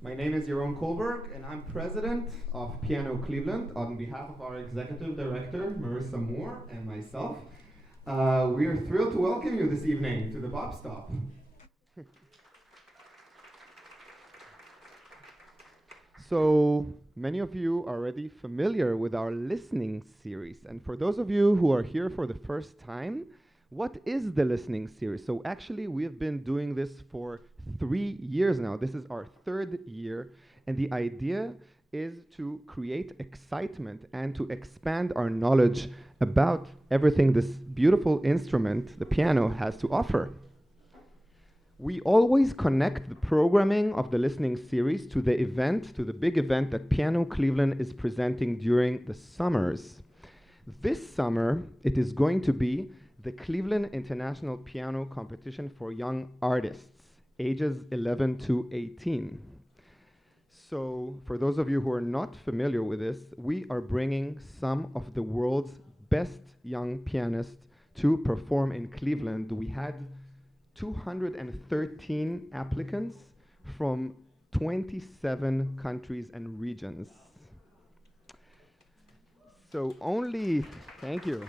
My name is Jeroen Kohlberg, and I'm president of Piano Cleveland on behalf of our executive director, Marissa Moore, and myself. We are thrilled to welcome you this evening to the Bob Stop. So, many of you are already familiar with our listening series. And for those of you who are here for the first time, what is the listening series? So actually, we have been doing this for 3 years now. This is our third year. And the idea is to create excitement and to expand our knowledge about everything this beautiful instrument, the piano, has to offer. We always connect the programming of the listening series to the event, to the big event that Piano Cleveland is presenting during the summers. This summer, it is going to be the Cleveland International Piano Competition for Young Artists, ages 11 to 18. So, for those of you who are not familiar with this, we are bringing some of the world's best young pianists to perform in Cleveland. We had 213 applicants from 27 countries and regions. So thank you.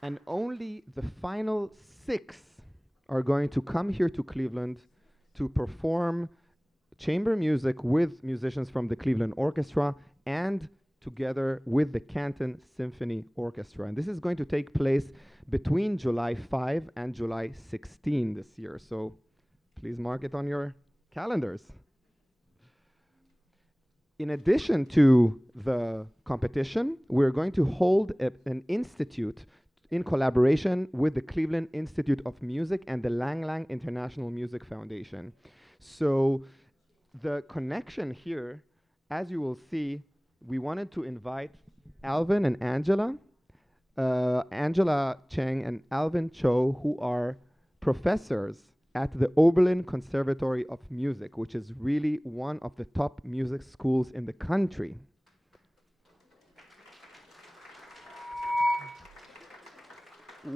And only the final 6 are going to come here to Cleveland to perform chamber music with musicians from the Cleveland Orchestra and together with the Canton Symphony Orchestra. And this is going to take place between July 5 and July 16 this year. So please mark it on your calendars. In addition to the competition, we're going to hold an institute in collaboration with the Cleveland Institute of Music and the Lang Lang International Music Foundation. So the connection here, as you will see, we wanted to invite Alvin and Angela, Angela Cheng and Alvin Chow, who are professors at the Oberlin Conservatory of Music, which is really one of the top music schools in the country.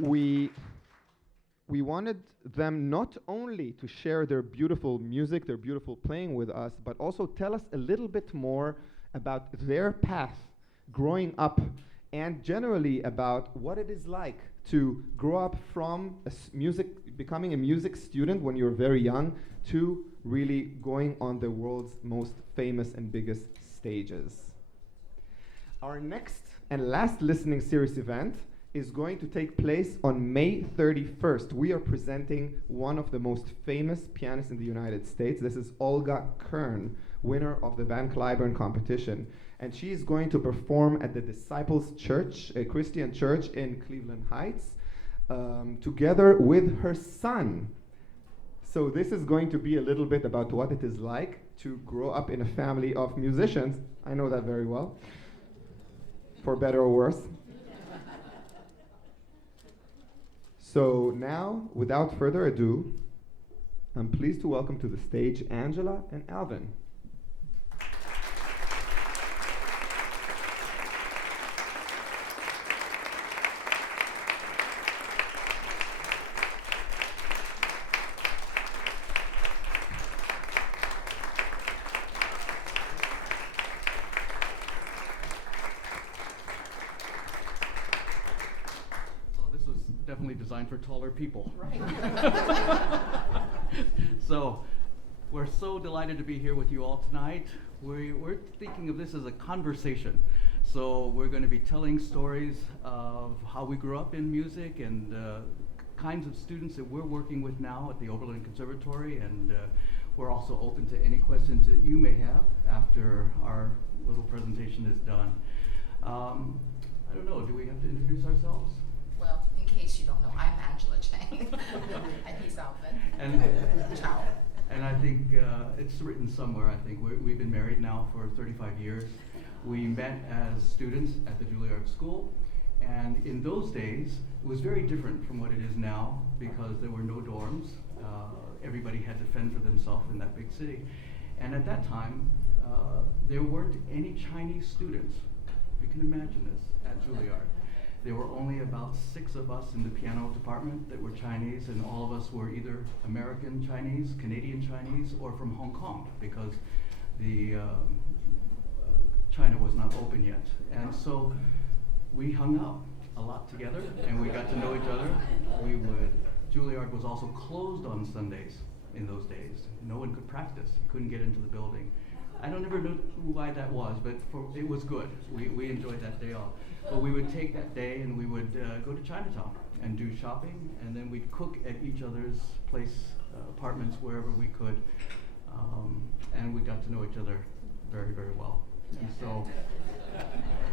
We wanted them not only to share their beautiful music, their beautiful playing with us, but also tell us a little bit more about their path growing up and generally about what it is like to grow up from becoming a music student when you're very young to really going on the world's most famous and biggest stages. Our next and last listening series event is going to take place on May 31st. We are presenting one of the most famous pianists in the United States. This is Olga Kern, winner of the Van Cliburn competition. And she is going to perform at the Disciples Church, a Christian church in Cleveland Heights, together with her son. So this is going to be a little bit about what it is like to grow up in a family of musicians. I know that very well, for better or worse. So now, without further ado, I'm pleased to welcome to the stage Angela and Alvin. Definitely designed for taller people. Right. So we're so delighted to be here with you all tonight. We're thinking of this as a conversation. So we're going to be telling stories of how we grew up in music and kinds of students that we're working with now at the Oberlin Conservatory, and we're also open to any questions that you may have after our little presentation is done. I don't know, do we have to introduce ourselves? Well, in case you don't know, I'm Angela Cheng, and he's Alvin Chow. And I think it's written somewhere, I think. We've been married now for 35 years. We met as students at the Juilliard School, and in those days, it was very different from what it is now because there were no dorms. Everybody had to fend for themselves in that big city. And at that time, there weren't any Chinese students. You can imagine this at Juilliard. There were only about 6 of us in the piano department that were Chinese, and all of us were either American Chinese, Canadian Chinese, or from Hong Kong, because the China was not open yet. And so we hung out a lot together, and we got to know each other. Juilliard was also closed on Sundays in those days. No one could practice. You couldn't get into the building. I don't ever know why that was, but it was good. We enjoyed that day off. But we would take that day and we would go to Chinatown and do shopping, and then we'd cook at each other's apartments, wherever we could. And we got to know each other very, very well. And so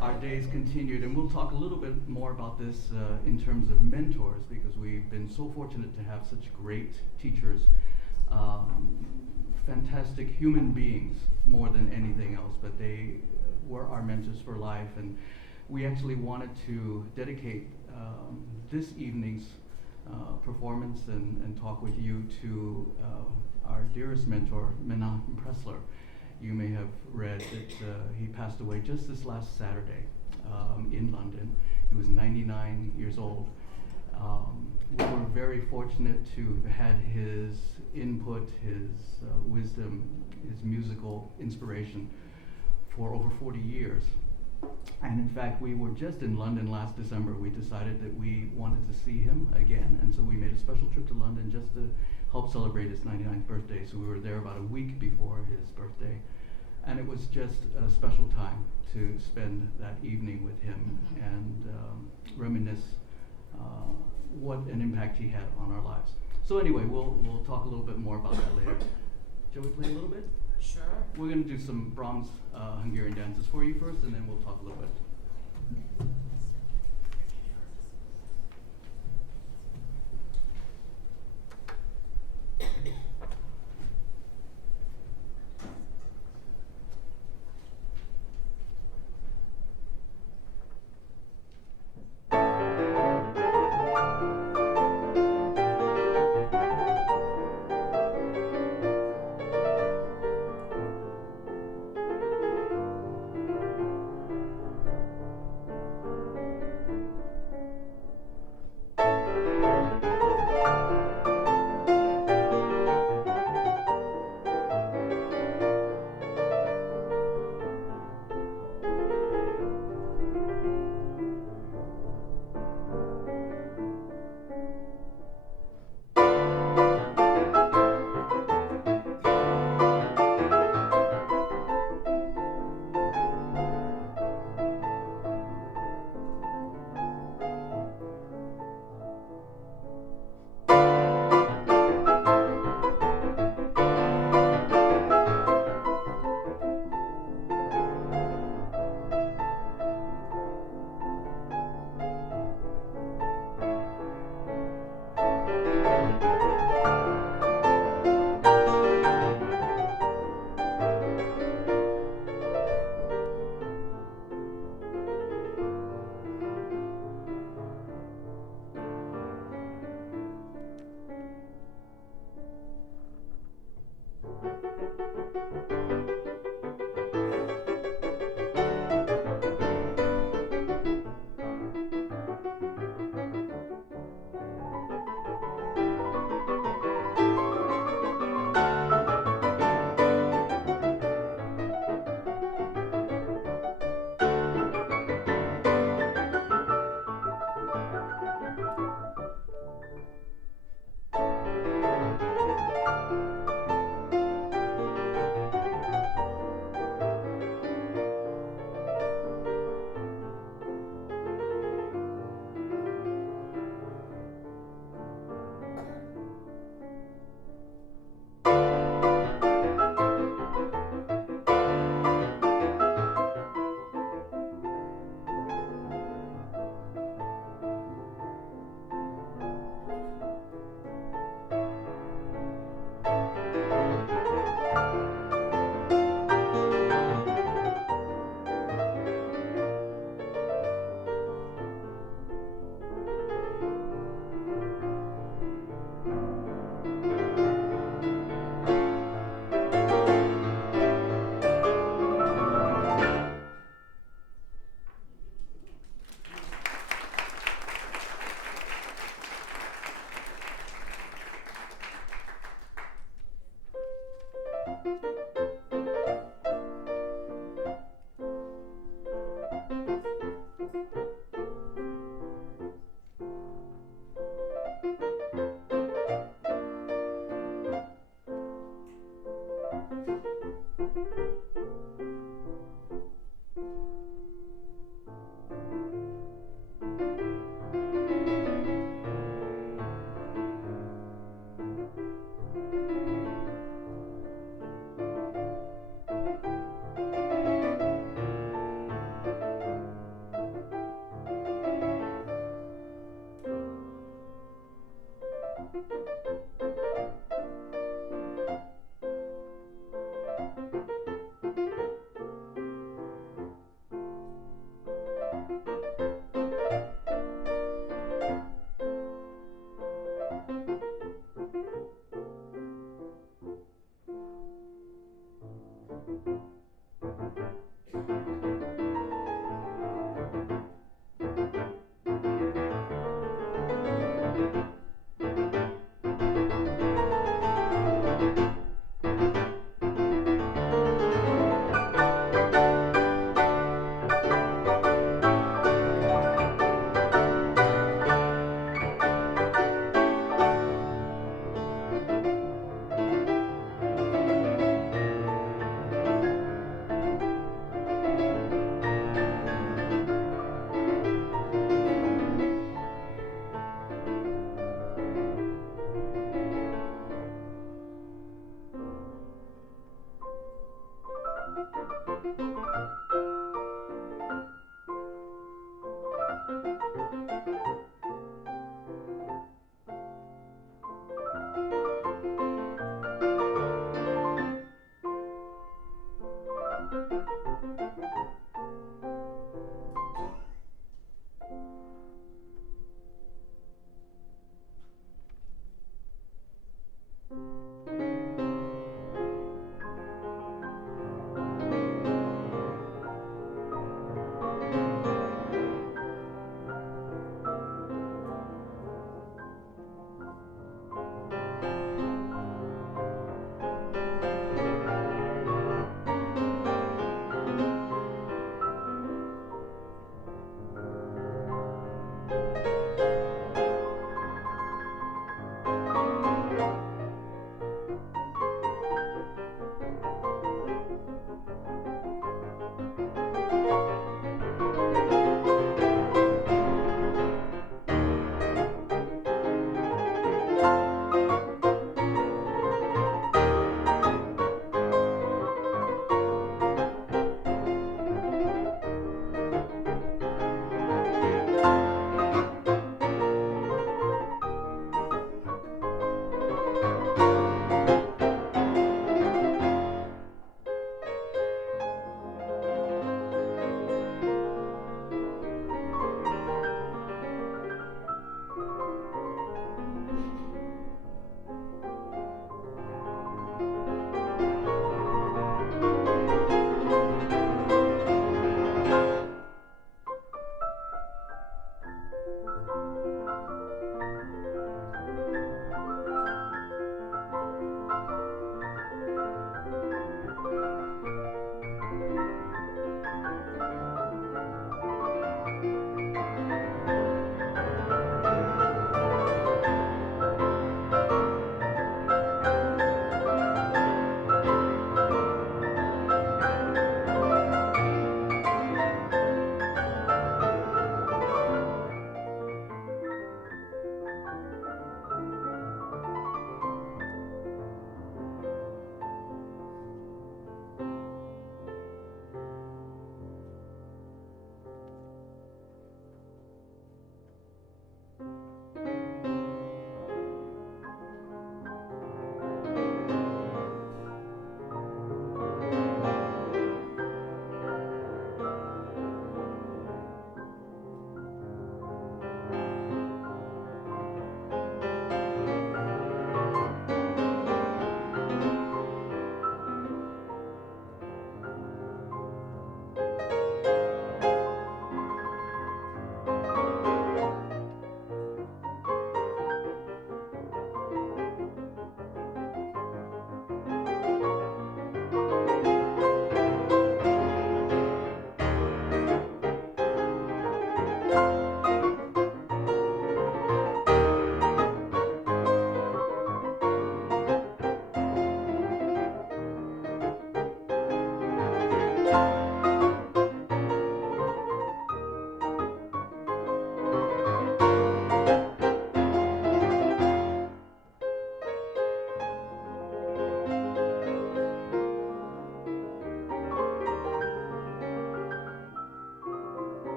our days continued, and we'll talk a little bit more about this in terms of mentors, because we've been so fortunate to have such great teachers, fantastic human beings more than anything else, but they were our mentors for life. And we actually wanted to dedicate this evening's performance and talk with you to our dearest mentor, Menachem Pressler. You may have read that he passed away just this last Saturday in London. He was 99 years old. We were very fortunate to have had his input, his wisdom, his musical inspiration for over 40 years. And in fact, we were just in London last December. We decided that we wanted to see him again, and so we made a special trip to London just to help celebrate his 99th birthday. So we were there about a week before his birthday, and it was just a special time to spend that evening with him and reminisce what an impact he had on our lives. So anyway, we'll talk a little bit more about that later. Shall we play a little bit? Sure. We're going to do some Brahms Hungarian dances for you first, and then we'll talk a little bit.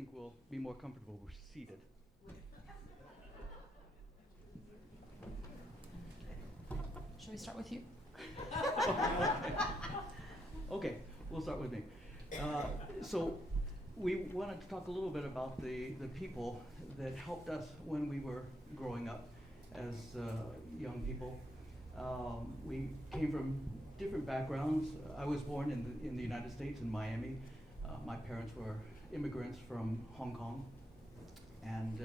think we'll be more comfortable. We're seated. Should we start with you? Okay, we'll start with me. So we wanted to talk a little bit about the people that helped us when we were growing up as young people. We came from different backgrounds. I was born in the United States, in Miami. My parents were immigrants from Hong Kong, and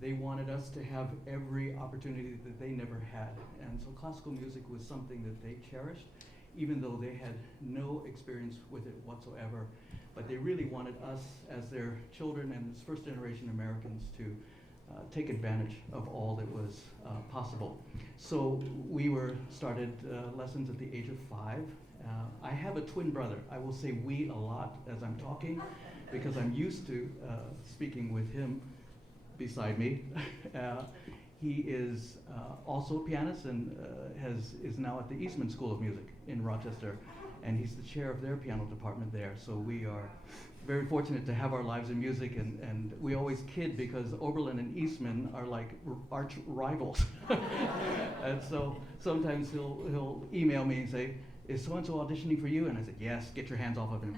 they wanted us to have every opportunity that they never had. And so classical music was something that they cherished, even though they had no experience with it whatsoever. But they really wanted us, as their children and as first-generation Americans, to take advantage of all that was possible. So we started lessons at the age of 5. I have a twin brother. I will say we a lot as I'm talking, because I'm used to speaking with him beside me. He is also a pianist and is now at the Eastman School of Music in Rochester, and he's the chair of their piano department there. So we are very fortunate to have our lives in music, and we always kid because Oberlin and Eastman are like arch rivals. And so sometimes he'll email me and say, "Is so-and-so auditioning for you?" And I said, "Yes, get your hands off of him."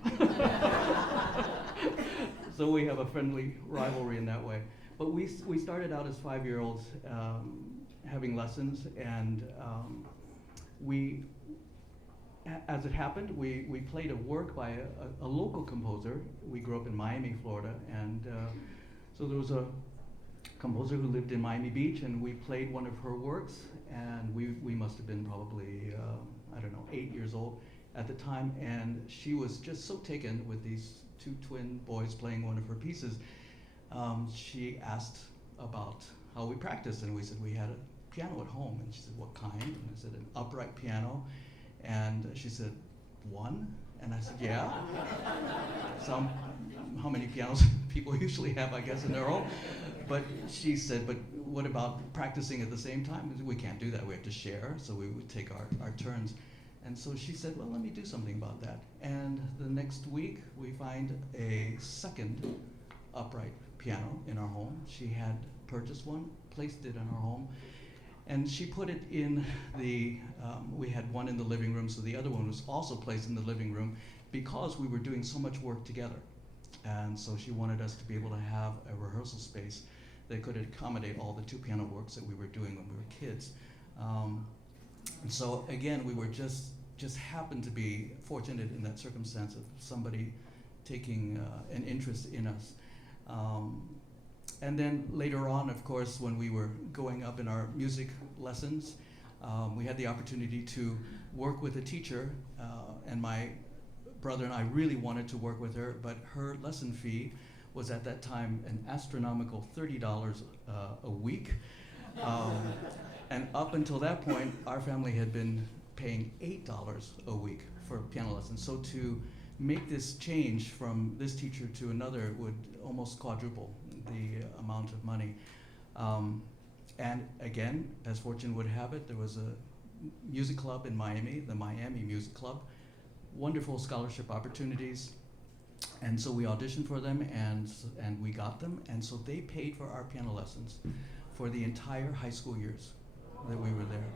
So we have a friendly rivalry in that way. But we started out as 5-year-olds having lessons, and as it happened, we played a work by a local composer. We grew up in Miami, Florida, and so there was a composer who lived in Miami Beach, and we played one of her works, and we must have been probably, I don't know, 8 years old at the time, and she was just so taken with these two twin boys playing one of her pieces. She asked about how we practiced, and we said we had a piano at home, and she said, what kind? And I said, an upright piano. And she said, one? And I said, yeah. How many pianos people usually have, I guess, in their home. But she said, but what about practicing at the same time? We can't do that, we have to share, so we would take our turns. And so she said, well, let me do something about that. And the next week, we find a second upright piano in our home. She had purchased one, placed it in our home, and she put it in we had one in the living room, so the other one was also placed in the living room because we were doing so much work together. And so she wanted us to be able to have a rehearsal space that could accommodate all the two piano works that we were doing when we were kids. And so again, we were just happened to be fortunate in that circumstance of somebody taking an interest in us. And then later on, of course, when we were going up in our music lessons, we had the opportunity to work with a teacher, and my brother and I really wanted to work with her, but her lesson fee was at that time an astronomical $30 a week. And up until that point, our family had been paying $8 a week for piano lessons. So to make this change from this teacher to another would almost quadruple the amount of money. And again, as fortune would have it, there was a music club in Miami, the Miami Music Club. Wonderful scholarship opportunities. And so we auditioned for them, and we got them. And so they paid for our piano lessons for the entire high school years that we were there.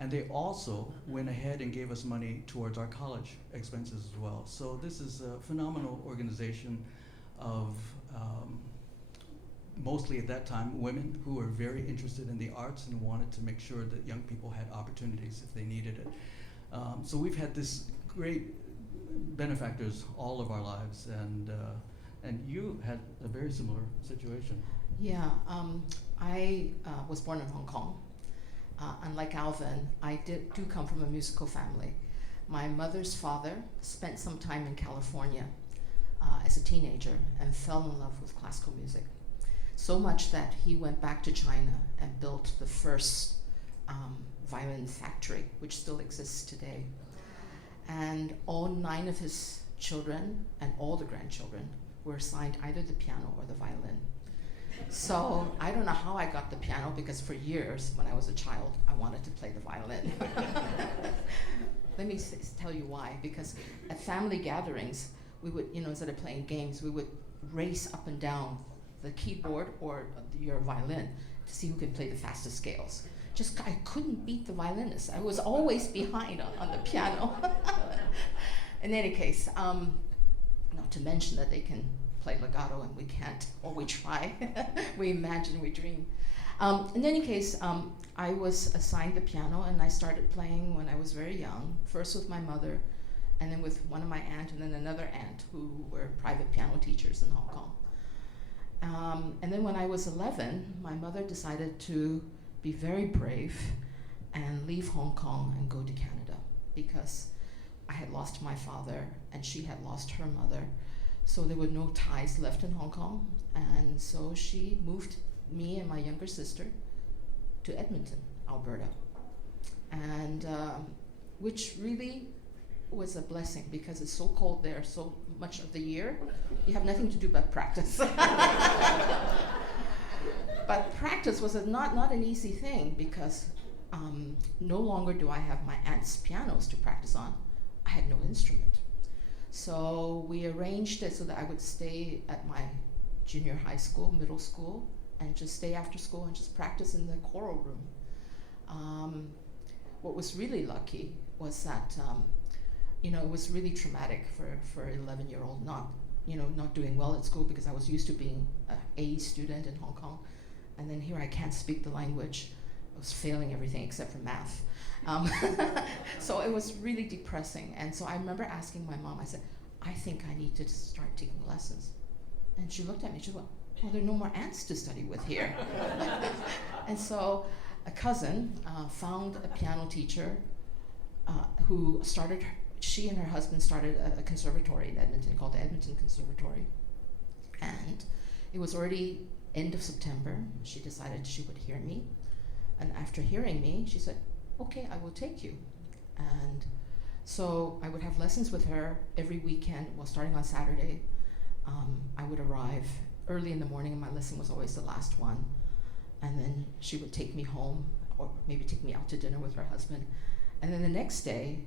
And they also went ahead and gave us money towards our college expenses as well. So this is a phenomenal organization of mostly at that time women who were very interested in the arts and wanted to make sure that young people had opportunities if they needed it. So we've had this great benefactors all of our lives, and you had a very similar situation. Yeah, I was born in Hong Kong. Unlike Alvin, I do come from a musical family. My mother's father spent some time in California as a teenager and fell in love with classical music. So much that he went back to China and built the first violin factory, which still exists today. And all 9 of his children and all the grandchildren were assigned either the piano or the violin. So I don't know how I got the piano, because for years when I was a child, I wanted to play the violin. Let me tell you why. Because at family gatherings, we would, instead of playing games, we would race up and down the keyboard or your violin to see who could play the fastest scales. I couldn't beat the violinist. I was always behind on the piano. In any case, not to mention that they can play legato and we can't, or we try. We imagine, we dream. In any case, I was assigned the piano, and I started playing when I was very young, first with my mother, and then with one of my aunt, and then another aunt who were private piano teachers in Hong Kong. And then when I was 11, my mother decided to be very brave and leave Hong Kong and go to Canada, because I had lost my father and she had lost her mother. So there were no ties left in Hong Kong. And so she moved me and my younger sister to Edmonton, Alberta. And which really was a blessing, because it's so cold there so much of the year. You have nothing to do but practice. But practice was not an easy thing, because no longer do I have my aunt's pianos to practice on. I had no instrument. So we arranged it so that I would stay at my junior high school, middle school, and just stay after school and just practice in the choral room. What was really lucky was that it was really traumatic for an 11-year-old not doing well at school, because I was used to being an A student in Hong Kong. And then here I can't speak the language, I was failing everything except for math. So it was really depressing. And so I remember asking my mom, I said, I think I need to start taking lessons. And she looked at me, she went, well, there are no more ants to study with here. And so a cousin found a piano teacher who started, she and her husband started a conservatory in Edmonton called the Edmonton Conservatory. And it was already end of September. She decided she would hear me. And after hearing me, she said, okay, I will take you. And so I would have lessons with her every weekend, well, starting on Saturday. I would arrive early in the morning, and my lesson was always the last one. And then she would take me home, or maybe take me out to dinner with her husband. And then the next day,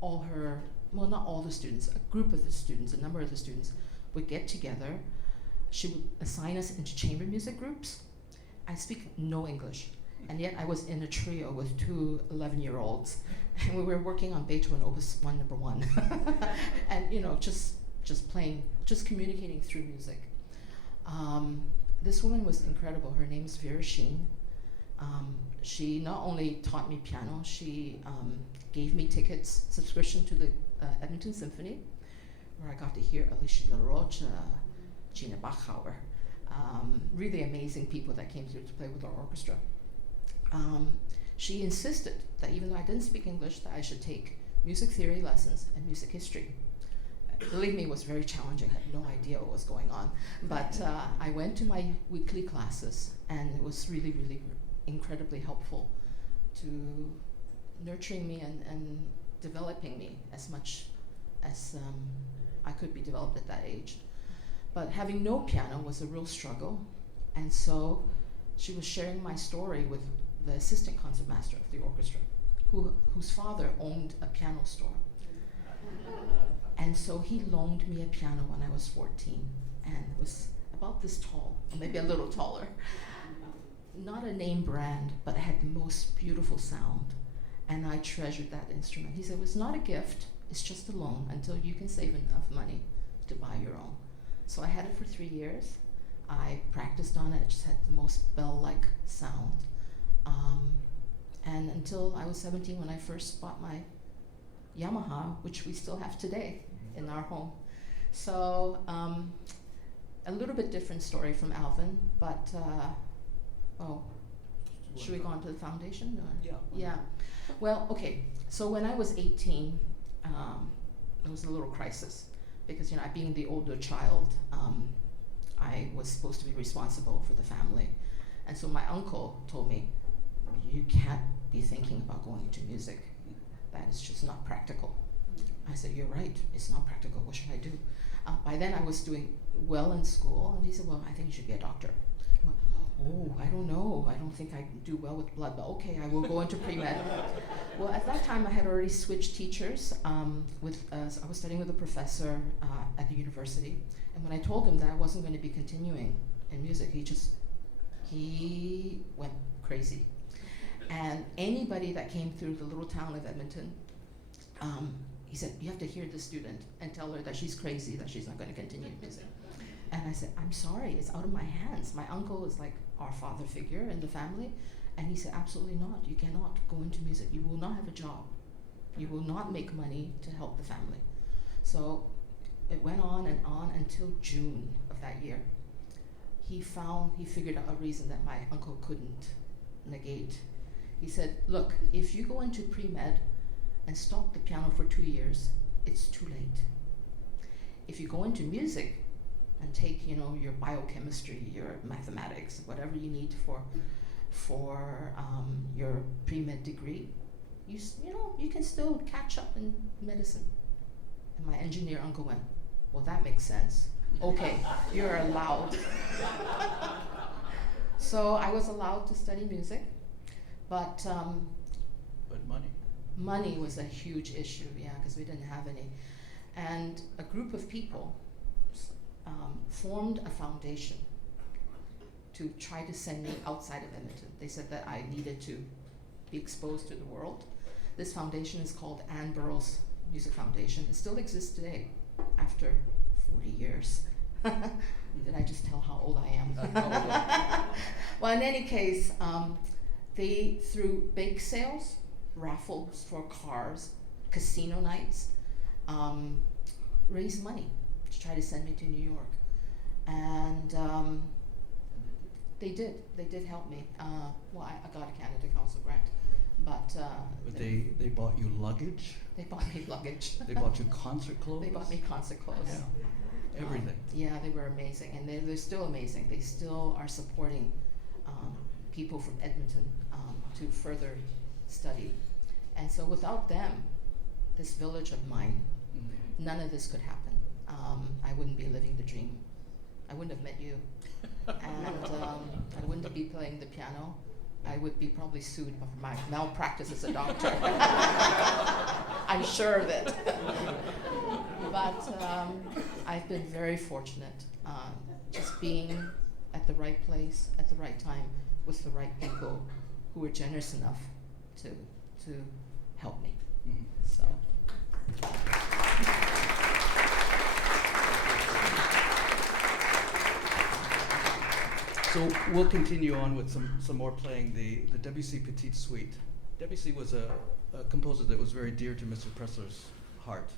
all her, well, not all the students, a group of the students, a number of the students would get together. She would assign us into chamber music groups. I speak no English, and yet I was in a trio with two 11-year-olds, and we were working on Beethoven Opus 1, number 1. And, you know, just playing, just communicating through music. This woman was incredible. Her name's Vera Sheen. She not only taught me piano, she gave me tickets, subscription to the Edmonton Symphony, where I got to hear Alicia LaRoche, Gina Bachauer, really amazing people that came through to play with our orchestra. She insisted that even though I didn't speak English, that I should take music theory lessons and music history. Believe me, it was very challenging. I had no idea what was going on. But I went to my weekly classes, and it was really, really incredibly helpful to nurturing me and developing me as much as I could be developed at that age. But having no piano was a real struggle, and so she was sharing my story with the assistant concertmaster of the orchestra, whose father owned a piano store. And so he loaned me a piano when I was 14, and it was about this tall, or maybe a little taller. Not a name brand, but it had the most beautiful sound, and I treasured that instrument. He said, it's not a gift, it's just a loan until you can save enough money to buy your own. So I had it for 3 years. I practiced on it. It just had the most bell-like sound. And until I was 17 when I first bought my Yamaha, which we still have today in our home. So a little bit different story from Alvin, but should we go on to the foundation? Or? Yeah. Well, okay. So when I was 18, it was a little crisis. Because, you know, being the older child, I was supposed to be responsible for the family. And so my uncle told me, you can't be thinking about going into music. That is just not practical. I said, you're right, it's not practical, what should I do? By then I was doing well in school, and he said, well, I think you should be a doctor. I went, oh, I don't know, I don't think I do well with blood, but okay, I will go into pre-med. Well, at that time I had already switched teachers. I was studying with a professor at the university, and when I told him that I wasn't going to be continuing in music, he went crazy. And anybody that came through the little town of Edmonton, he said, you have to hear this student and tell her that she's crazy, that she's not going to continue music. And I said, I'm sorry, it's out of my hands. My uncle is like our father figure in the family. And he said, absolutely not. You cannot go into music. You will not have a job. You will not make money to help the family. So it went on and on until June of that year. He figured out a reason that my uncle couldn't negate. He said, look, if you go into pre-med and stop the piano for 2 years, it's too late. If you go into music and take, you know, your biochemistry, your mathematics, whatever you need for your pre-med degree, you can still catch up in medicine. And my engineer uncle went, well, that makes sense. Okay, you're allowed. So I was allowed to study music, but money. Money was a huge issue, yeah, because we didn't have any. And a group of people formed a foundation to try to send me outside of Edmonton. They said that I needed to be exposed to the world. This foundation is called Ann Burroughs Music Foundation. It still exists today after 40 years. Did I just tell how old I am? Well, in any case, They, through bake sales, raffles for cars, casino nights, raised money to try to send me to New York. And they did help me. Well, I got a Canada Council grant, but They bought you luggage. they bought me luggage. They bought you concert clothes. They bought me concert clothes. Yeah, everything. Yeah, they were amazing, and they're still amazing. They still are supporting people from Edmonton to further study. And so without them, this village of mine, none of this could happen. I wouldn't be living the dream. I wouldn't have met you. And I wouldn't be playing the piano. I would be probably sued for my malpractice as a doctor. I'm sure of it. But I've been very fortunate, just being at the right place at the right time with the right people who were generous enough to help me. So. So we'll continue on with some more playing the Debussy Petite Suite. Debussy was a composer that was very dear to Mr. Pressler's heart.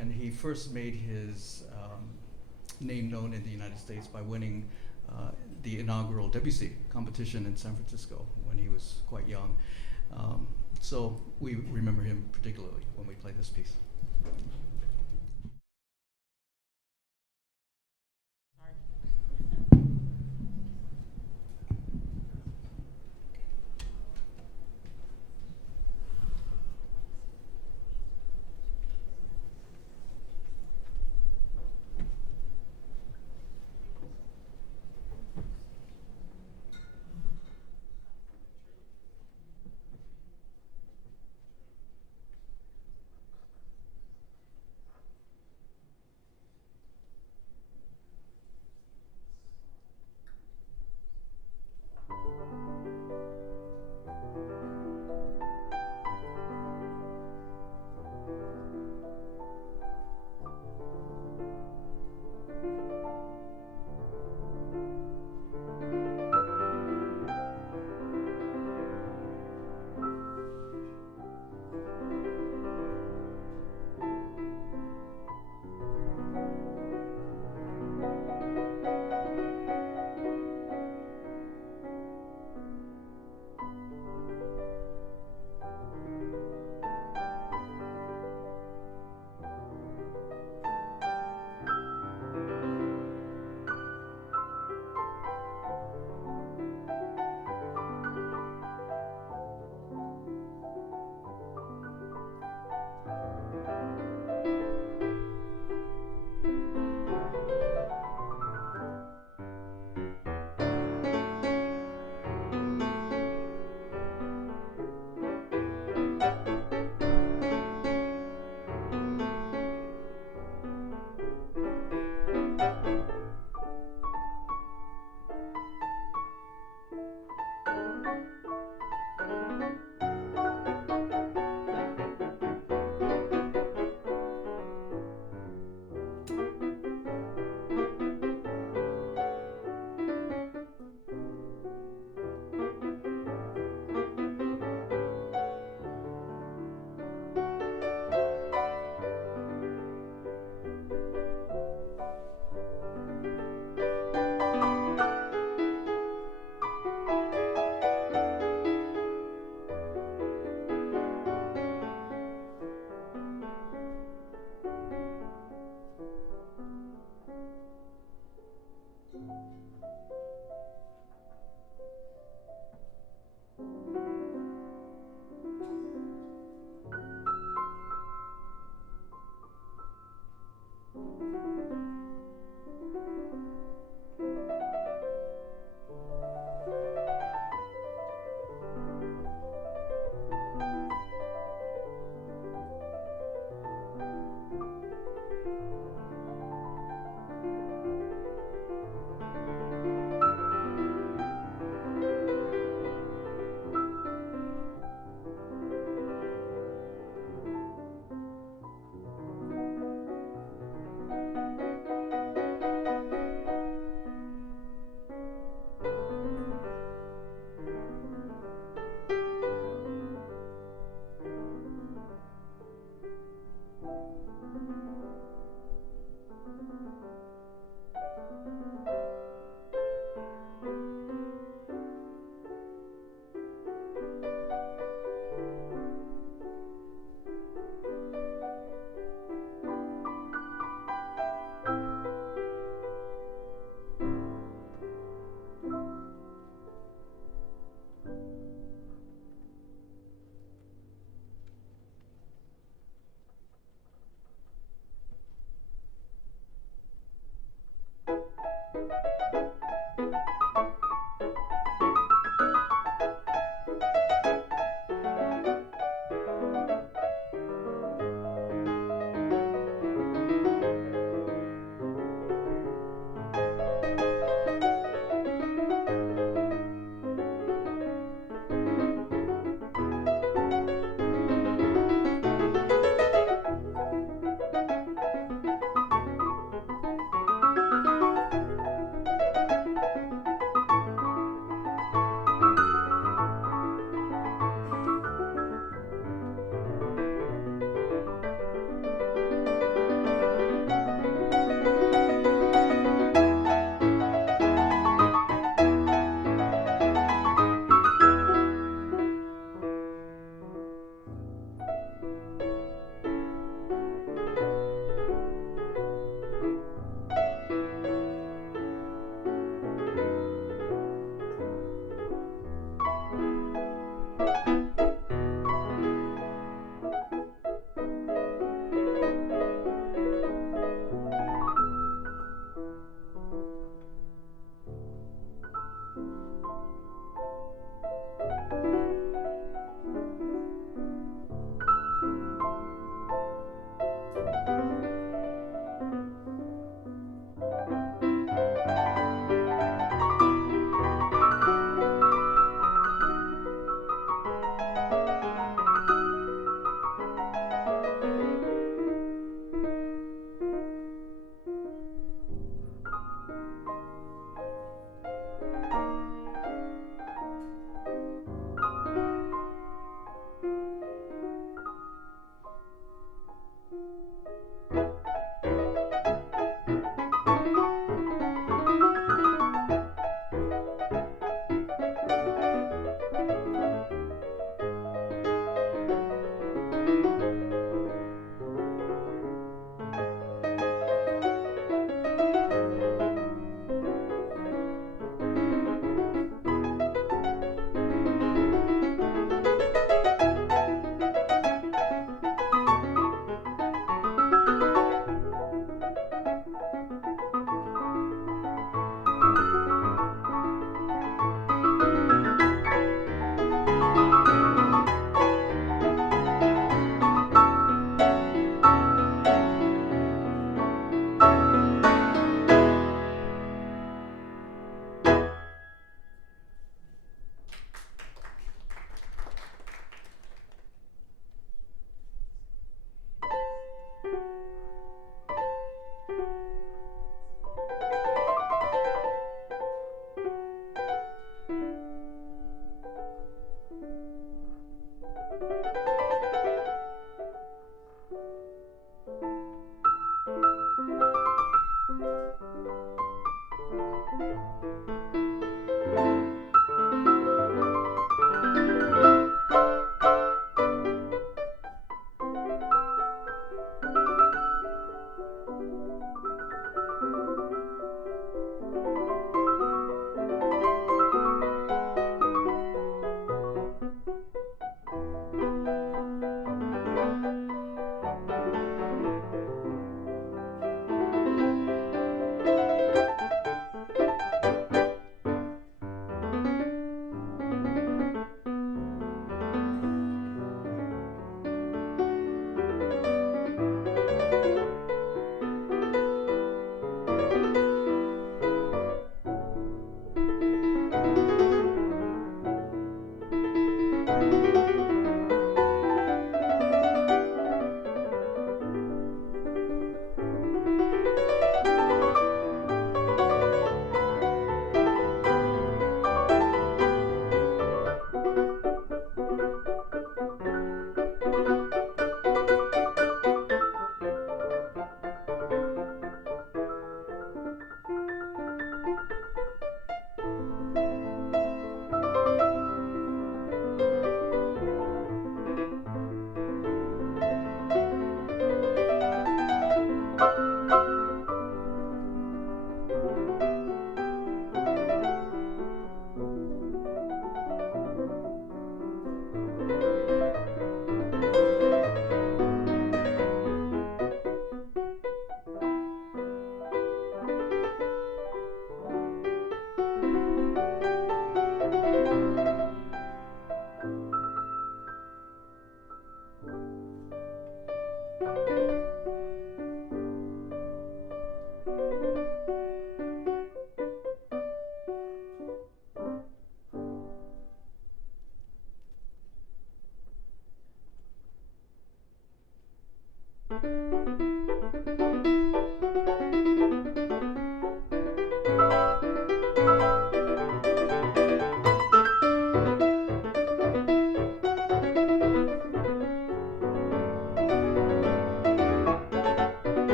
And he first made his name known in the United States by winning the inaugural Debussy competition in San Francisco when he was quite young. So we remember him particularly when we play this piece.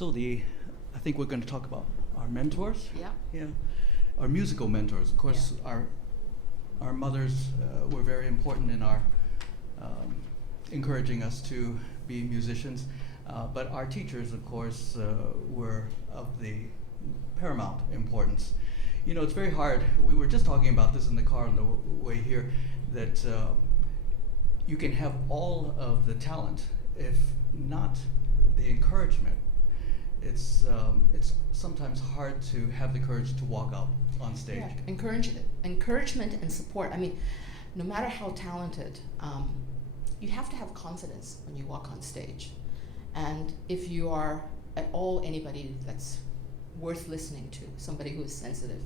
So I think we're going to talk about our mentors. Yeah. Yeah. Our musical mentors. Of course, Yeah. our mothers were very important in our encouraging us to be musicians. But our teachers, of course, were of the paramount importance. You know, it's very hard. We were just talking about this in the car on the way here, that you can have all of the talent, if not the encouragement. It's sometimes hard to have the courage to walk out on stage. Yeah, encouragement and support. I mean, no matter how talented, you have to have confidence when you walk on stage. And if you are at all anybody that's worth listening to, somebody who is sensitive,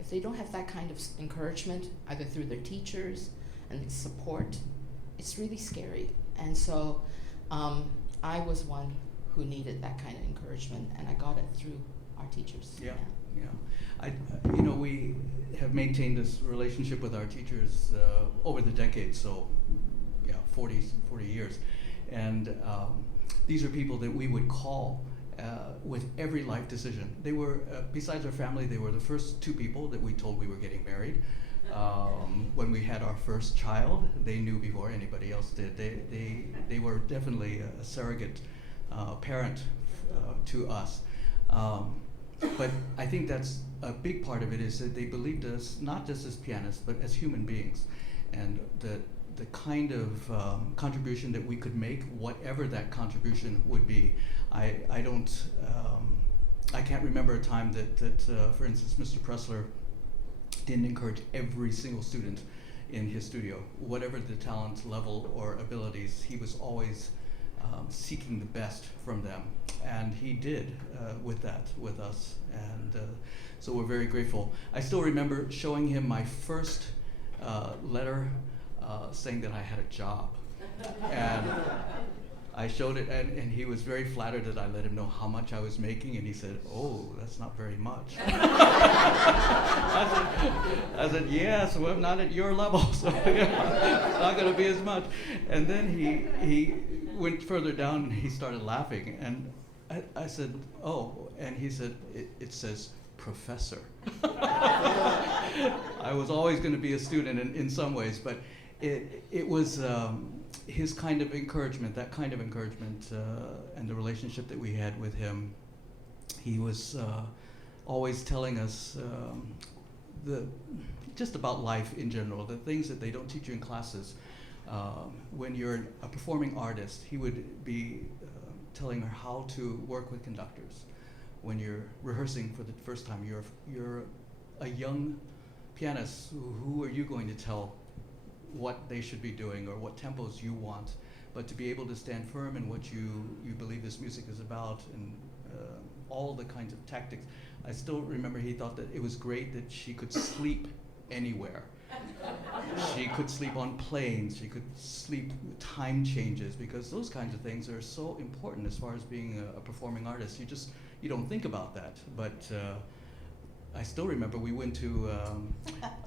if they don't have that kind of encouragement, either through their teachers and support, it's really scary. And so I was one who needed that kind of encouragement, and I got it through our teachers. Yeah. You know, we have maintained this relationship with our teachers over the decades, so 40 years. And these are people that we would call with every life decision. They were, besides our family, they were the first two people that we told we were getting married. When we had our first child, they knew before anybody else did. They were definitely a surrogate parent to us. But I think that's a big part of it, is that they believed us not just as pianists, but as human beings. And the kind of contribution that we could make, whatever that contribution would be. I can't remember a time that for instance, Mr. Pressler didn't encourage every single student in his studio. Whatever the talent level or abilities, he was always seeking the best from them. And he did with us. And so we're very grateful. I still remember showing him my first letter saying that I had a job. And I showed it, and he was very flattered that I let him know how much I was making, and he said, "Oh, that's not very much." I said, "Yes, well, I'm not at your level, so it's not going to be as much." And then he went further down, and he started laughing, and I said, "Oh," and he said, it says professor. I was always going to be a student in some ways, but it was his kind of encouragement, that kind of encouragement, and the relationship that we had with him. He was always telling us just about life in general, the things that they don't teach you in classes. When you're a performing artist, he would be telling her how to work with conductors. When you're rehearsing for the first time, you're a young pianist. Who are you going to tell what they should be doing or what tempos you want? But to be able to stand firm in what you believe this music is about, and all the kinds of tactics. I still remember he thought that it was great that she could sleep anywhere. She could sleep on planes, she could sleep with time changes, because those kinds of things are so important as far as being a performing artist. You don't think about that, but I still remember we went to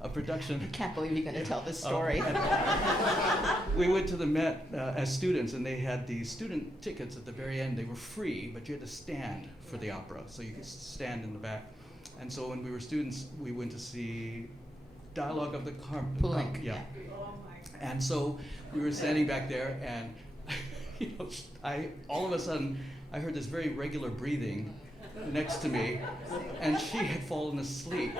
a production. I can't believe you're going to tell this story. We went to the Met as students, and they had the student tickets at the very end. They were free, but you had to stand for the opera, so you could stand in the back. And so when we were students, we went to see Dialogue of the Poulenc, yeah. And so we were standing back there, and all of a sudden, I heard this very regular breathing next to me, and she had fallen asleep.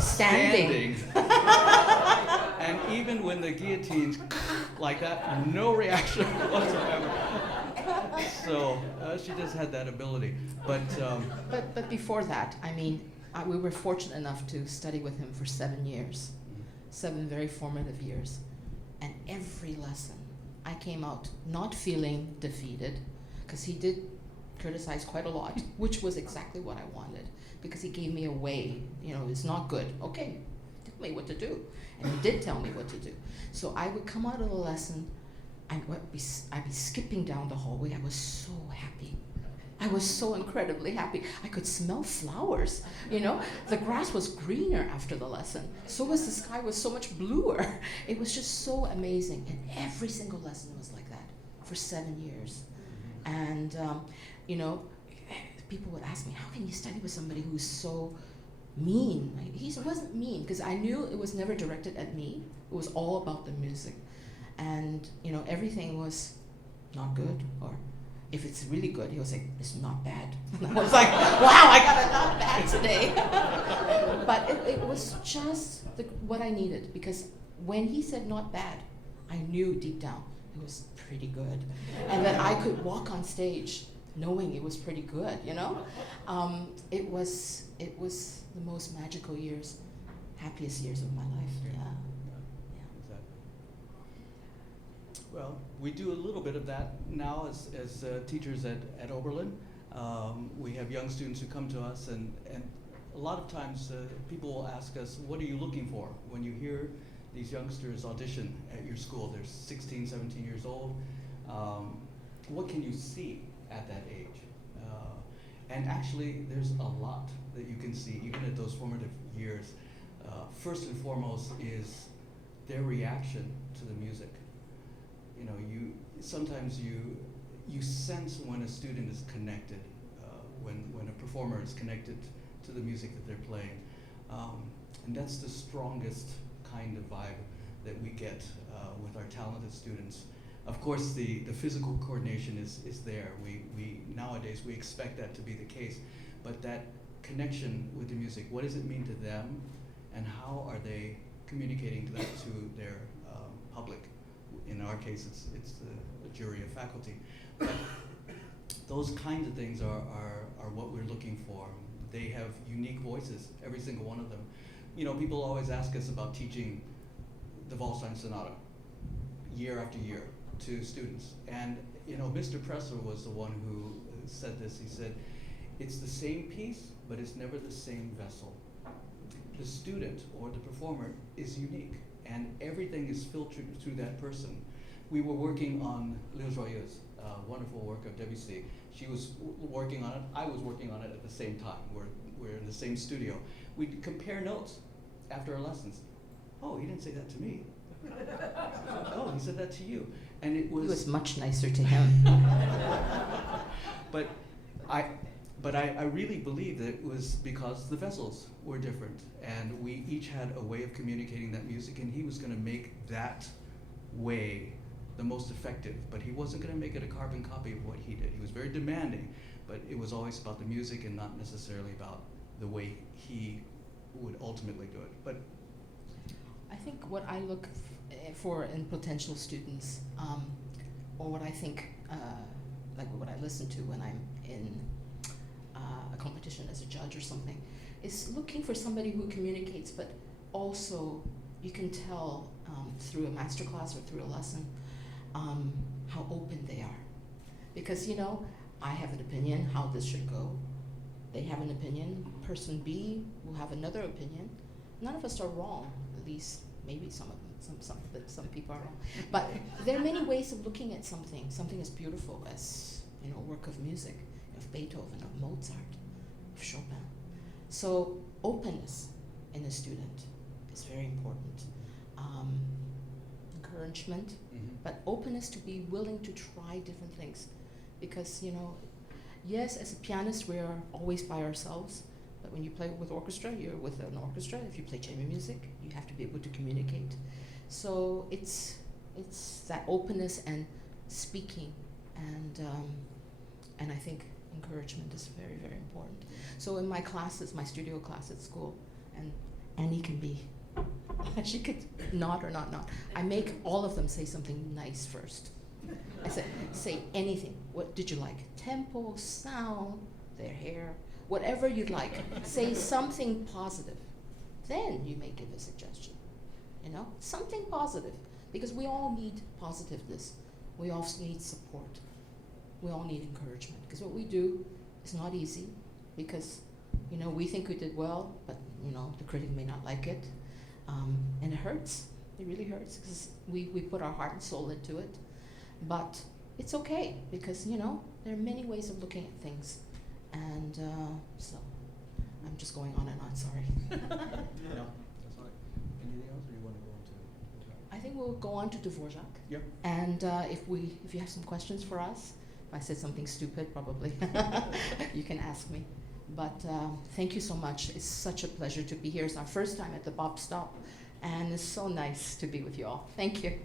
Standing. And even when the guillotines like that, no reaction whatsoever. So she just had that ability. But before that, I mean, we were fortunate enough to study with him for 7 years, 7 very formative years. And every lesson, I came out not feeling defeated, because he did criticize quite a lot, which was exactly what I wanted, because he gave me a way. It's not good. Okay, tell me what to do. And he did tell me what to do. So I would come out of the lesson, I'd be skipping down the hallway. I was so happy. I was so incredibly happy. I could smell flowers, The grass was greener after the lesson. So was the sky was so much bluer. It was just so amazing. And every single lesson was like that for 7 years. And, people would ask me, how can you study with somebody who's so mean? He wasn't mean, because I knew it was never directed at me. It was all about the music. And, everything was not good, or if it's really good, he would say, it's not bad. And I was like, wow, I got a not bad today. But it was just what I needed, because when he said not bad, I knew deep down it was pretty good. And that I could walk on stage knowing it was pretty good, It was the most magical years, happiest years of my life. Yeah. Well, we do a little bit of that now as teachers at Oberlin. We have young students who come to us, and a lot of times people will ask us, what are you looking for when you hear these youngsters audition at your school? They're 16, 17 years old. What can you see at that age? And actually, there's a lot that you can see, even at those formative years. First and foremost is their reaction to the music. Sometimes you sense when a student is connected, when a performer is connected to the music that they're playing. And that's the strongest kind of vibe that we get with our talented students. Of course, the physical coordination is there. Nowadays we expect that to be the case, but that connection with the music. What does it mean to them, and how are they communicating that to their public? In our case, it's the jury of faculty. But those kinds of things are what we're looking for. They have unique voices, every single one of them. You know, people always ask us about teaching the Waldstein Sonata year after year to students. And you know, Mr. Pressler was the one who said this. He said, it's the same piece, but it's never the same vessel. The student or the performer is unique, and everything is filtered through that person. We were working on Les Joyeuses, wonderful work of Debussy. She was working on it, I was working on it at the same time. We're in the same studio. We'd compare notes after our lessons. Oh, he didn't say that to me. Oh, he said that to you. And it was... He was much nicer to him. But I really believe that it was because the vessels were different, and we each had a way of communicating that music, and he was going to make that way the most effective, but he wasn't going to make it a carbon copy of what he did. He was very demanding, but it was always about the music and not necessarily about the way he would ultimately do it. But I think what I look for in potential students, or what I think, like what I listen to when I'm in a competition as a judge or something, is looking for somebody who communicates, but also you can tell through a master class or through a lesson how open they are. Because, you know, I have an opinion how this should go. They have an opinion. Person B will have another opinion. None of us are wrong, at least maybe some of them, some people are wrong. But there are many ways of looking at something. Something as beautiful as, you know, work of music, of Beethoven, of Mozart, of Chopin. So openness in a student is very important. Encouragement, but openness to be willing to try different things. Because, you know, yes, as a pianist, we are always by ourselves, but when you play with orchestra, you're with an orchestra. If you play chamber music, you have to be able to communicate. So it's that openness and speaking, and I think encouragement is very, very important. So in my classes, my studio class at school, and Annie can be, she could nod or not nod. I make all of them say something nice first. I said, say anything. What did you like? Tempo, sound, their hair, whatever you'd like. Say something positive. Then you may give a suggestion. You know, something positive, because we all need positiveness. We also need support. We all need encouragement, because what we do is not easy, because, you know, we think we did well, but, you know, the critic may not like it. And it hurts. It really hurts, because we put our heart and soul into it. But it's okay, because, you know, there are many ways of looking at things. And so I'm just going on and on, sorry. no, that's all right. Anything else, or you want to go on to? I think we'll go on to Dvorak. Yep. And if you have some questions for us, if I said something stupid, probably, you can ask me. But thank you so much. It's such a pleasure to be here. It's our first time at the Bop Stop, and it's so nice to be with you all. Thank you.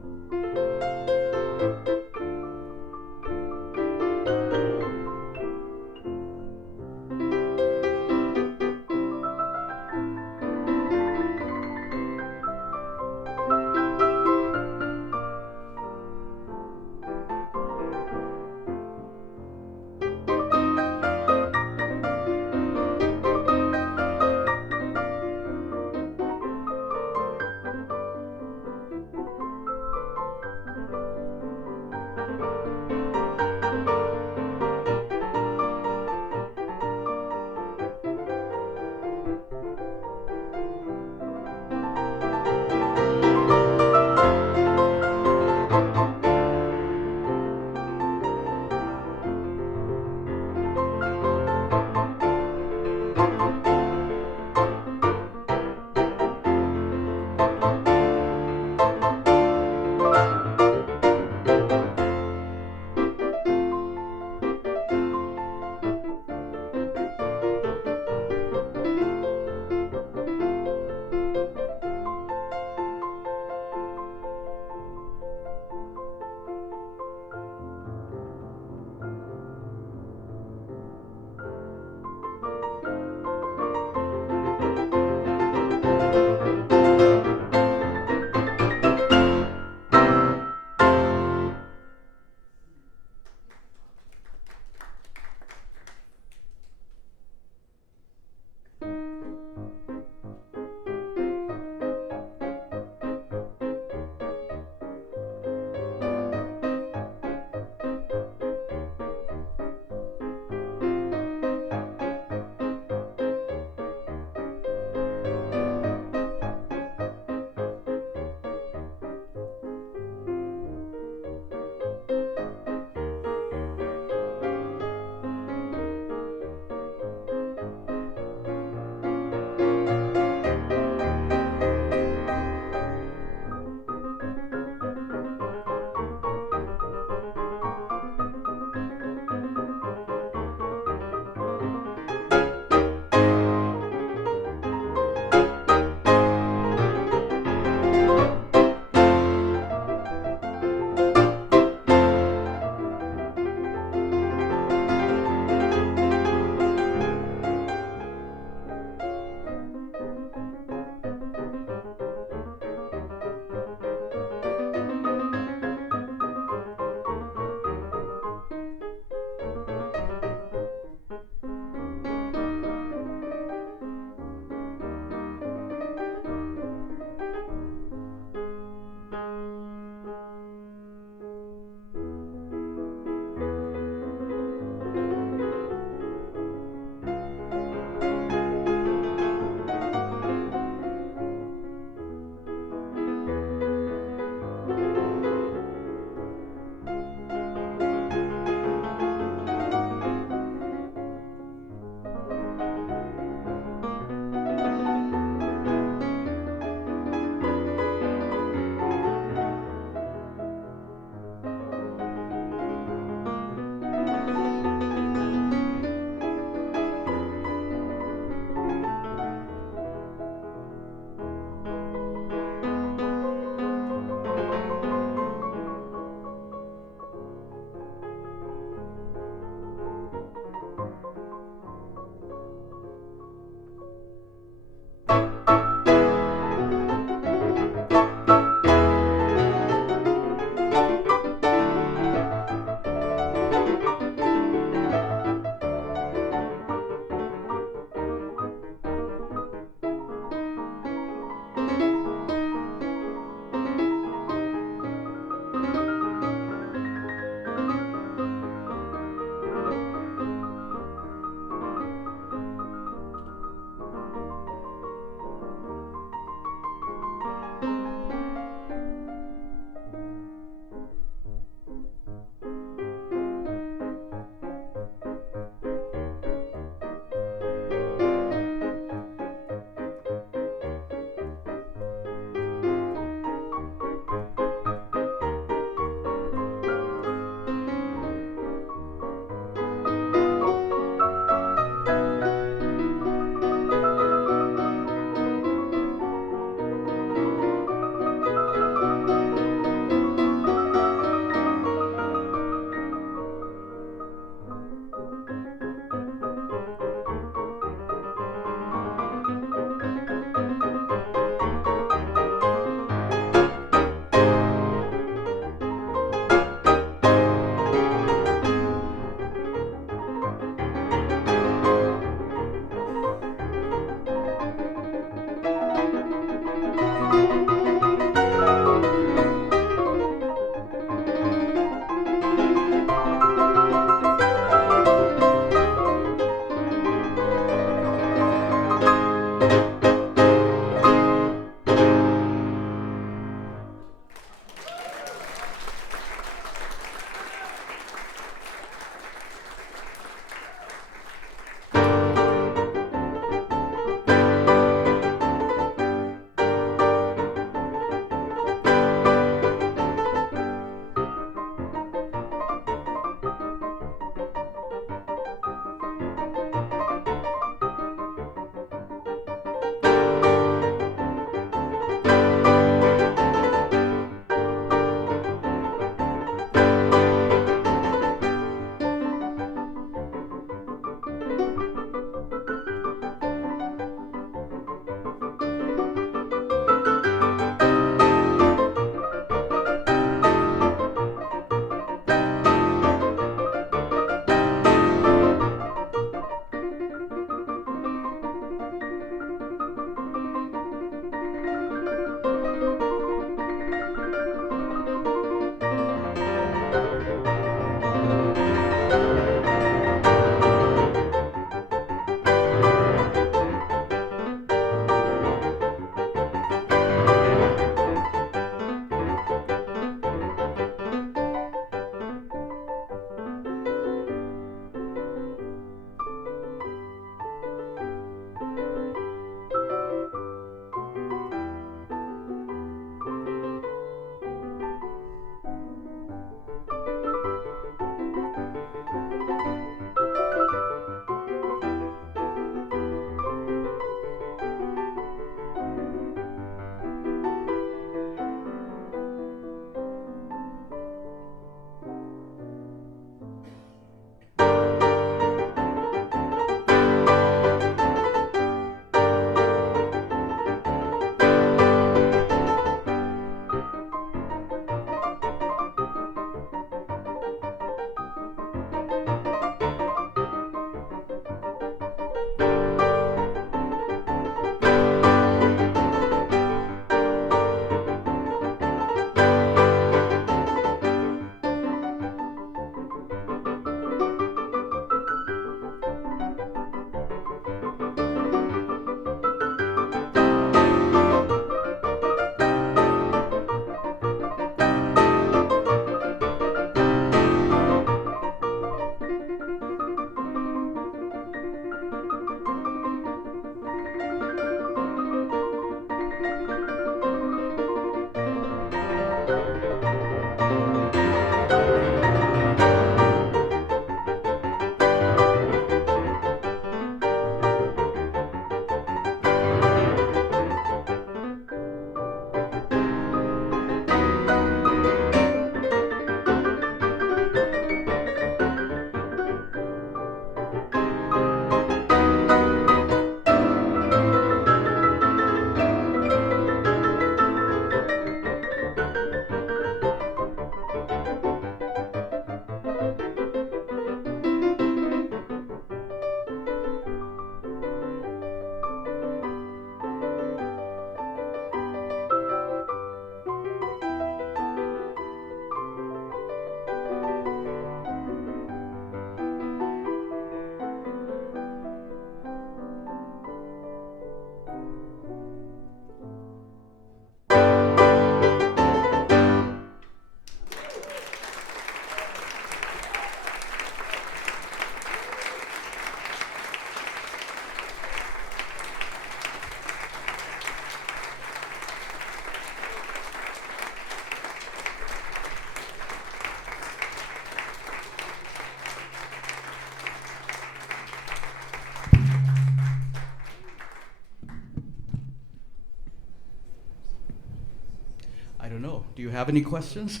I don't know. Do you have any questions?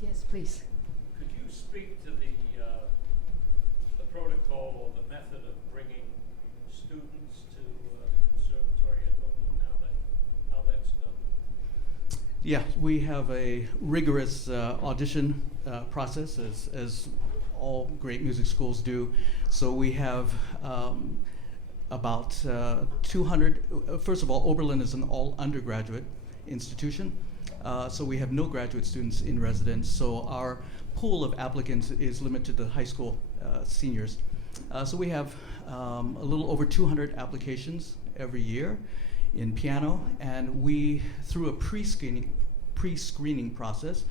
Yes, please. Could you speak to the protocol or the method of bringing students to the conservatory at Oberlin, how that's done? Yeah, we have a rigorous audition process, as all great music schools do. So we have about 200. First of all, Oberlin is an all undergraduate institution, so we have no graduate students in residence. So our pool of applicants is limited to high school seniors. So we have a little over 200 applications every year in piano, and we, through a pre-screening process,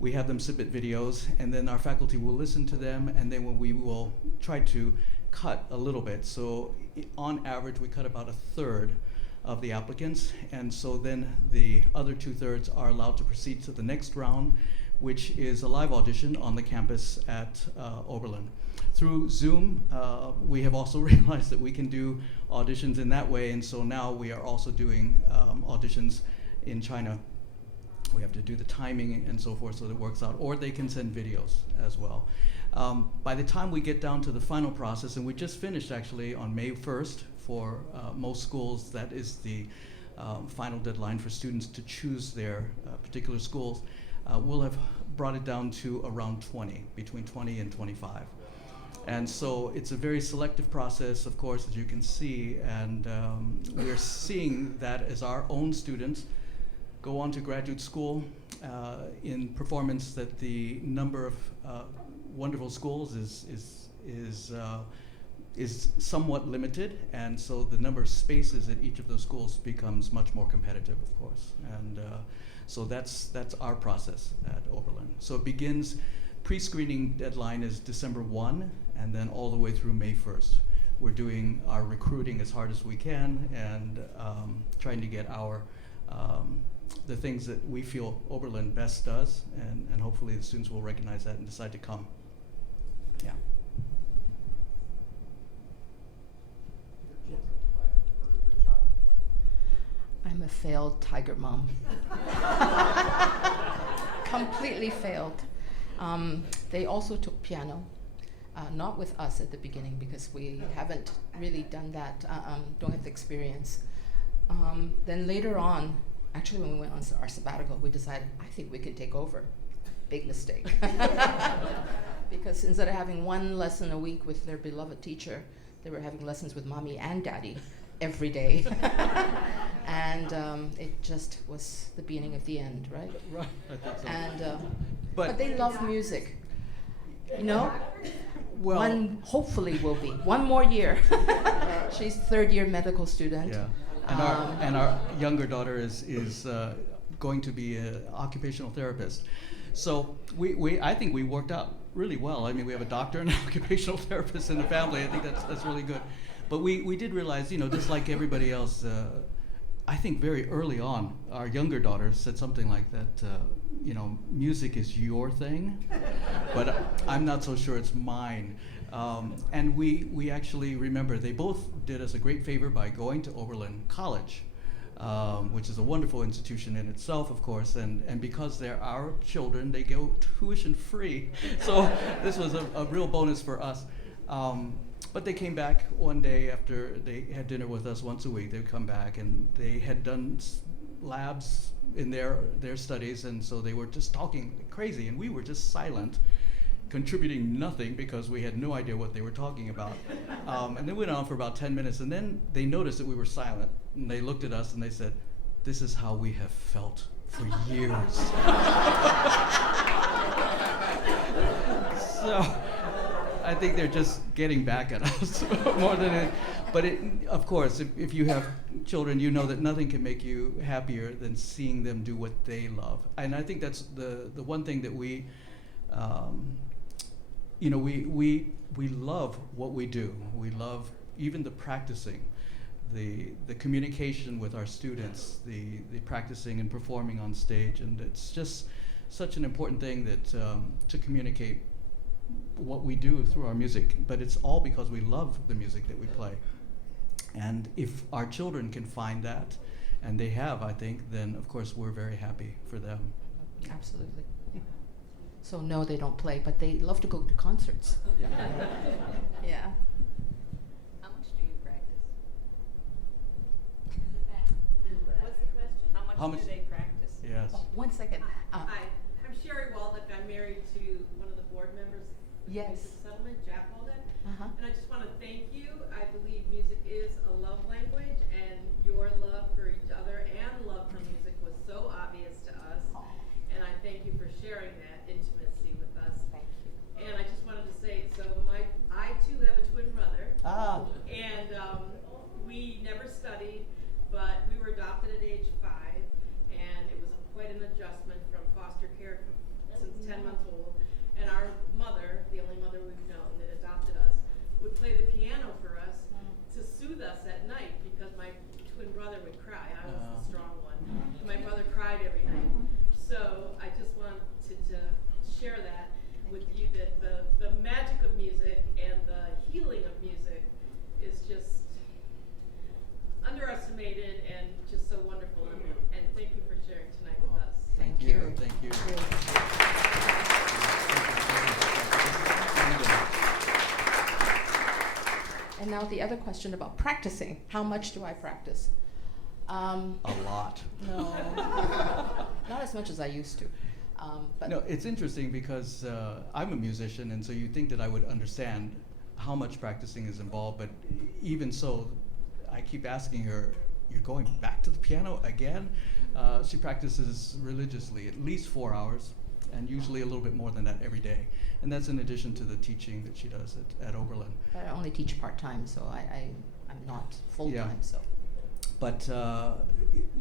we have them submit videos, and then our faculty will listen to them, and then we will try to cut a little bit. So on average, we cut about a third of the applicants, and so then the other 2/3 are allowed to proceed to the next round, which is a live audition on the campus at Oberlin. Through Zoom, we have also realized that we can do auditions in that way, and so now we are also doing auditions in China. We have to do the timing and so forth so that it works out, or they can send videos as well. By the time we get down to the final process, and we just finished actually on May 1st for most schools, that is the final deadline for students to choose their particular schools, we'll have brought it down to around 20, between 20 and 25. And so it's a very selective process, of course, as you can see, and we're seeing that as our own students go on to graduate school in performance, that the number of wonderful schools is somewhat limited, and so the number of spaces at each of those schools becomes much more competitive, of course. And so that's our process at Oberlin. So it begins, pre-screening deadline is December 1, and then all the way through May 1st. We're doing our recruiting as hard as we can, and trying to get our the things that we feel Oberlin best does, and hopefully the students will recognize that and decide to come. Yeah. I'm a failed tiger mom. Completely failed. They also took piano, not with us at the beginning because we haven't really done that, don't have the experience. Then later on, actually when we went on our sabbatical, we decided, I think we could take over. Big mistake. Because instead of having one lesson a week with their beloved teacher, they were having lessons with mommy and daddy every day. And it just was the beginning of the end, right? Right, I think so. And, But they love music, you know? well, One hopefully will be. One more year. She's third year medical student. yeah. And our younger daughter is going to be an occupational therapist. So I think we worked out really well. I mean, we have a doctor and an occupational therapist in the family. I think that's really good. But we did realize, just like everybody else, I think very early on, our younger daughter said something like that, music is your thing, but I'm not so sure it's mine. And we actually remember they both did us a great favor by going to Oberlin College, which is a wonderful institution in itself, of course, and because they're our children, they go tuition free. So this was a real bonus for us. But they came back one day after they had dinner with us once a week. They would come back, and they had done labs in their studies, and so they were just talking crazy, and we were just silent, contributing nothing because we had no idea what they were talking about. And they went on for about 10 minutes, and then they noticed that we were silent, and they looked at us and they said, "This is how we have felt for years." So I think they're just getting back at us more than it. But of course, if you have children, you know that nothing can make you happier than seeing them do what they love. And I think that's the one thing that we love what we do. We love even the practicing, the communication with our students, the practicing and performing on stage, and it's just such an important thing that to communicate what we do through our music, but it's all because we love the music that we play. And if our children can find that, and they have, I think, then of course we're very happy for them. Absolutely. So no, they don't play, but they love to go to concerts. Yeah. Yeah. How much do you practice? What's the question? How much How much- do they practice? Yes. Oh, 1 second. Hi, I'm Sherry Waldeck. I'm married to one of the board members of the Yes. Music Settlement, Jack Waldeck. Uh-huh. And I just want to thank you. I believe music is a love language, and your love for each other and love for music was so obvious to us. Aw. And I thank you for sharing that intimacy with us. Thank you. And I just wanted to say, so I too have a twin brother. And we never studied, but we were adopted at age 5, and it was quite an adjustment from foster care since 10 months old. And our mother, the only mother we've known that adopted us, would play the piano for us to soothe us at night because my twin brother would cry. I was the strong one. And my brother cried every night. So I just wanted to share that with you, that the magic of music and the healing of music is just underestimated and just so wonderful. And thank you for sharing tonight with us. Thank you. Thank you. And now the other question about practicing. How much do I practice? A lot. No, not as much as I used to. But No, it's interesting because I'm a musician, and so you think that I would understand how much practicing is involved, but even so, I keep asking her, "You're going back to the piano again?" She practices religiously, at least 4 hours, and usually a little bit more than that every day. And that's in addition to the teaching that she does at Oberlin. I only teach part-time, so I'm not full-time, Yeah. so. But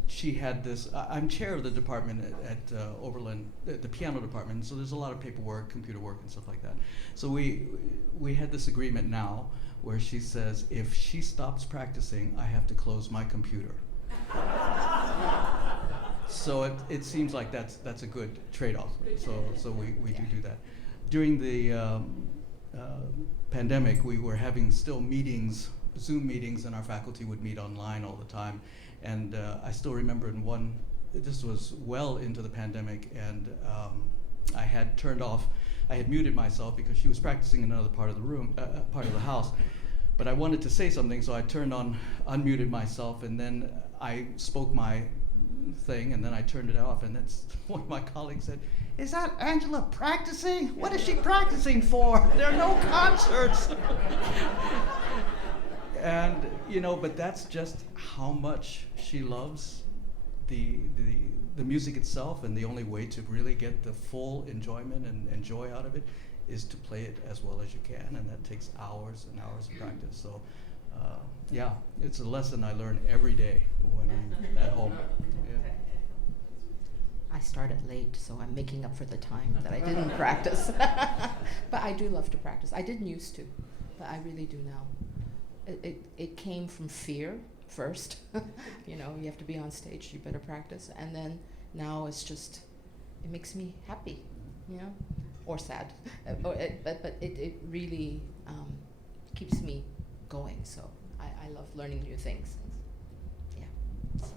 she had this. I'm chair of the department at Oberlin, the piano department. So there's a lot of paperwork, computer work, and stuff like that. So we had this agreement now where she says if she stops practicing, I have to close my computer. So it seems like that's a good trade-off. So we do that. During the pandemic, we were having still meetings, Zoom meetings, and our faculty would meet online all the time. And I still remember this was well into the pandemic, and I had muted myself because she was practicing in another part of the room, part of the house. But I wanted to say something, so I unmuted myself, and then I spoke my thing, and then I turned it off, and that's one of my colleagues said, "Is that Angela practicing? What is she practicing for? There are no concerts." And but that's just how much she loves the music itself, and the only way to really get the full enjoyment and joy out of it is to play it as well as you can, and that takes hours and hours of practice. So yeah, it's a lesson I learn every day when I'm at home. Yeah. I started late, so I'm making up for the time that I didn't practice. But I do love to practice. I didn't used to, but I really do now. It came from fear first. You have to be on stage, you better practice. And then now it's just, it makes me happy, or sad. But it really keeps me going. So I love learning new things. Yeah. So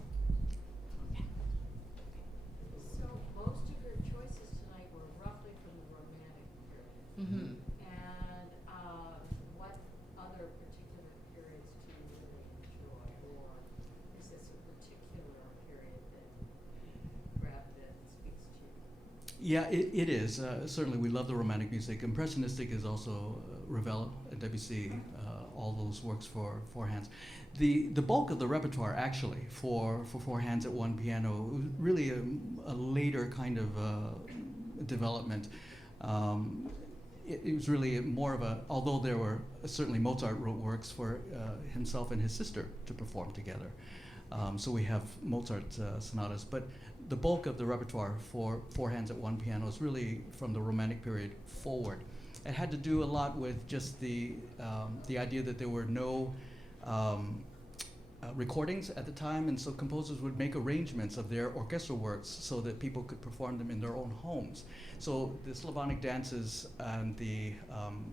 most of your choices tonight were roughly from the Romantic period. Mm-hmm. And what other particular periods do you really enjoy, or is this a particular period that speaks to you? Yeah, it is. Certainly, we love the Romantic music. Impressionistic is also Ravel and Debussy, all those works for four hands. The bulk of the repertoire, actually, for four hands at one piano, was really a later kind of development. It was really more of although there were certainly Mozart wrote works for himself and his sister to perform together. So we have Mozart sonatas, but the bulk of the repertoire for four hands at one piano is really from the Romantic period forward. It had to do a lot with just the idea that there were no recordings at the time, and so composers would make arrangements of their orchestral works so that people could perform them in their own homes. So the Slavonic dances and the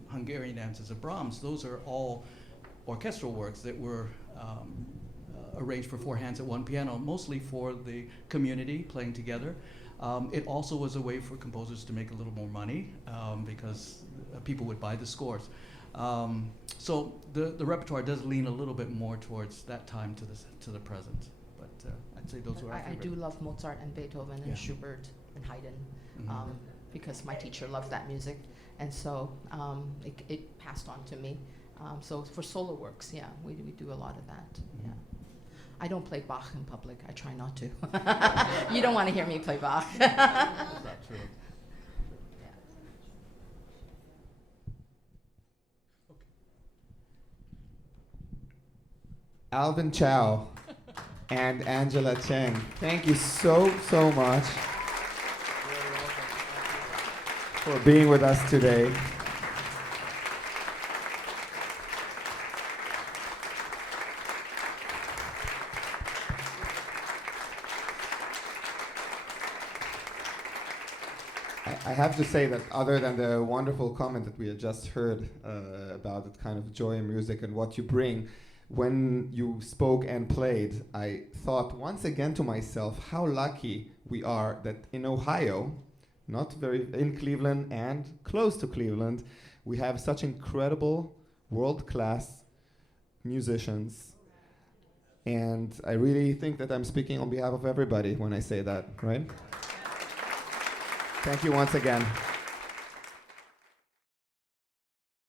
Hungarian dances of Brahms, those are all orchestral works that were arranged for four hands at one piano, mostly for the community playing together. It also was a way for composers to make a little more money because people would buy the scores. So the repertoire does lean a little bit more towards that time to the present. But I'd say those were our I favorite. do love Mozart and Beethoven and Yeah. Schubert and Haydn, Mhm. because my teacher loved that music, and so it passed on to me. So for solo works, yeah, we do a lot of that. Mhm. Yeah, I don't play Bach in public. I try not to. You don't want to hear me play Bach. That's not true. Alvin Chow and Angela Cheng, thank you so much for being with us today. I have to say that other than the wonderful comment that we had just heard about the kind of joy in music and what you bring, when you spoke and played, I thought once again to myself how lucky we are that in Ohio, not very in Cleveland and close to Cleveland, we have such incredible world-class musicians. And I really think that I'm speaking on behalf of everybody when I say that, right? Thank you once again.